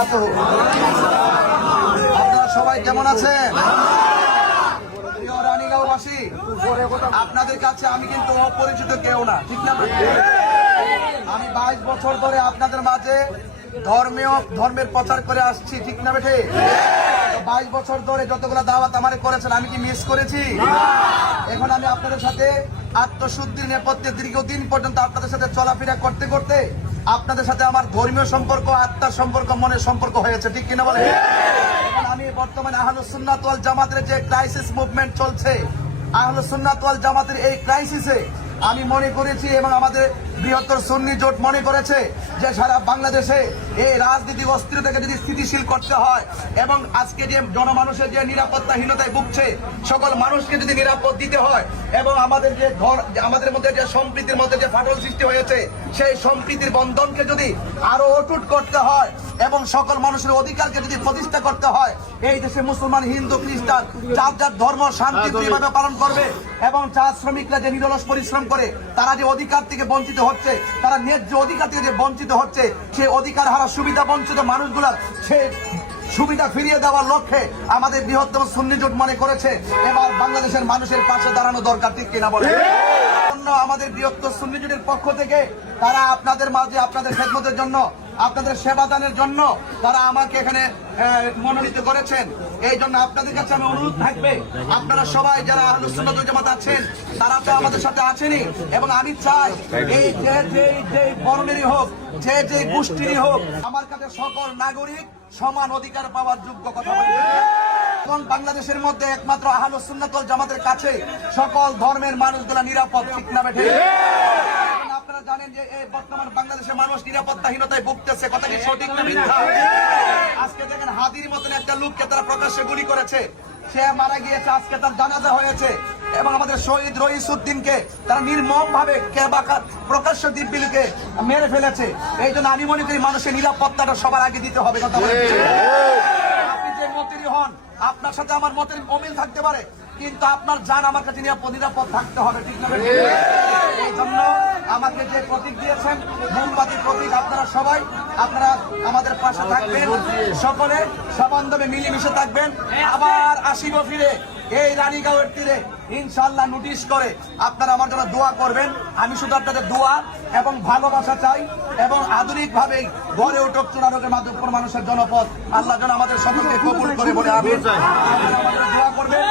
বারাকাতুহু। আপনারা সবাই কেমন আছেন? প্রিয় রানীগাঁওবাসী, আপনাদের কাছে আমি কিন্তু অপরিচিত কেউ না, ঠিক না? আমি 22 বছর ধরে আপনাদের মাঝে ধর্মের প্রচার করে আসছি, ঠিক না বেঠে? 22 বছর ধরে যতগুলো দাওয়াত আমারে করেছেন আমি কি মিস করেছি? এখন আমি আপনাদের সাথে আত্মশুদ্ধির নেপথ্যে দীর্ঘদিন পর্যন্ত আপনাদের সাথে চলাফেরা করতে করতে আপনাদের সাথে আমার ধর্মীয় সম্পর্ক, আত্মার সম্পর্ক, মনের সম্পর্ক হয়েছে, ঠিক কিনা বলে? এখন আমি বর্তমানে আহলুস সুন্নাত ওয়াল জামাতের যে ক্রাইসিস মুভমেন্ট চলছে, আহলুস সুন্নাত ওয়াল জামাতের এই ক্রাইসিসে আমি মনে করেছি এবং আমাদের বৃহত্তর সুন্নি জোট মনে করেছে যে সারা বাংলাদেশে এই রাজনীতি অস্থিরতাকে যদি স্থিতিশীল করতে হয় এবং আজকে যে জনমানুষের যে নিরাপত্তাহীনতায় ভুগছে সকল মানুষকে যদি নিরাপদ দিতে হয় এবং আমাদের মধ্যে যে সম্প্রীতির মধ্যে যে ফাটল সৃষ্টি হয়েছে সেই সম্প্রীতির বন্ধনকে যদি আরো অটুট করতে হয় এবং সকল মানুষের অধিকারকে যদি প্রতিষ্ঠা করতে হয়, এই দেশে মুসলমান, হিন্দু, খ্রিস্টান যার যার ধর্ম শান্তিপ্রিয়ভাবে পালন করবে এবং চা শ্রমিকরা যে নিরলস পরিশ্রম করে তারা যে অধিকার থেকে বঞ্চিত হচ্ছে, তারা ন্যায্য অধিকার থেকে যে বঞ্চিত হচ্ছে, সেই অধিকার হারা সুবিধা বঞ্চিত মানুষগুলার সে সুবিধা ফিরিয়ে দেওয়ার লক্ষ্যে আমাদের বৃহত্তম সুন্নি জোট মনে করেছে এবার বাংলাদেশের মানুষের পাশে দাঁড়ানো দরকার, ঠিক কিনা বলে? আমাদের বৃহত্তর সুন্নি জোটের পক্ষ থেকে তারা আপনাদের মাঝে আপনাদের খেদমতের জন্য, আপনাদের সেবাদানের জন্য তারা আমাকে এখানে মনোনীত করেছেন। এই জন্য আপনাদের কাছে আমি অনুরোধ থাকবে, আপনারা সবাই যারা আহলুস সুন্নাত ওয়াল জামাত আছেন তারা তো আমাদের সাথে আছেনই, এবং আমি চাই এই যে বর্ণেরই হোক, যে গোষ্ঠীরই হোক, আমার কাছে সকল নাগরিক সমান অধিকার পাওয়ার যোগ্য, কথা বলি। এবং বাংলাদেশের মধ্যে একমাত্র আহলুস সুন্নাত ওয়াল জামাতের কাছে সকল ধর্মের মানুষগুলা নিরাপদ, ঠিক না বেঠে? আপনারা জানেন যে এই বর্তমান বাংলাদেশের মানুষ নিরাপত্তাহীনতায় ভুগতেছে, কথা কি সঠিক না মিথ্যা? আজকে দেখেন হাদির মতন একটা লোককে তারা প্রকাশ্যে গুলি করেছে, সে মারা গিয়েছে, আজকে তার জানাজা হয়েছে এবং আমাদের শহীদ রইসউদ্দিনকে তারা নির্মম ভাবে প্রকাশ্য দিব্যিলিকে মেরে ফেলেছে। এই জন্য আমি মনে করি মানুষের নিরাপত্তাটা সবার আগে দিতে হবে, কথা বলে। আপনি যে মতেরই হন, আপনার সাথে আমার মতের অমিল থাকতে পারে, কিন্তু আপনার জান আমার কাছে নিরাপদ থাকতে হবে, ঠিক না? এই জন্য আমাকে যে প্রতীক দিয়েছেন, মোমবাতি প্রতীক, আপনারা সবাই আপনারা আমাদের পাশে থাকবেন, সকলে সবান্ধবে মিলেমিশে থাকবেন। আবার আসিব ফিরে এই রানীগাঁওয়ের তীরে ইনশাআল্লাহ নোটিশ করে আপনারা আমার জন্য দোয়া করবেন। আমি শুধু আপনাদের দোয়া এবং ভালোবাসা চাই এবং আধুনিক ভাবে গড়ে উঠুক চুনারোগের মাধ্যমে মানুষের জনপদ। আল্লাহ যেন আমাদের সকলকে কবুল করে বলে আমিন। দোয়া করবেন।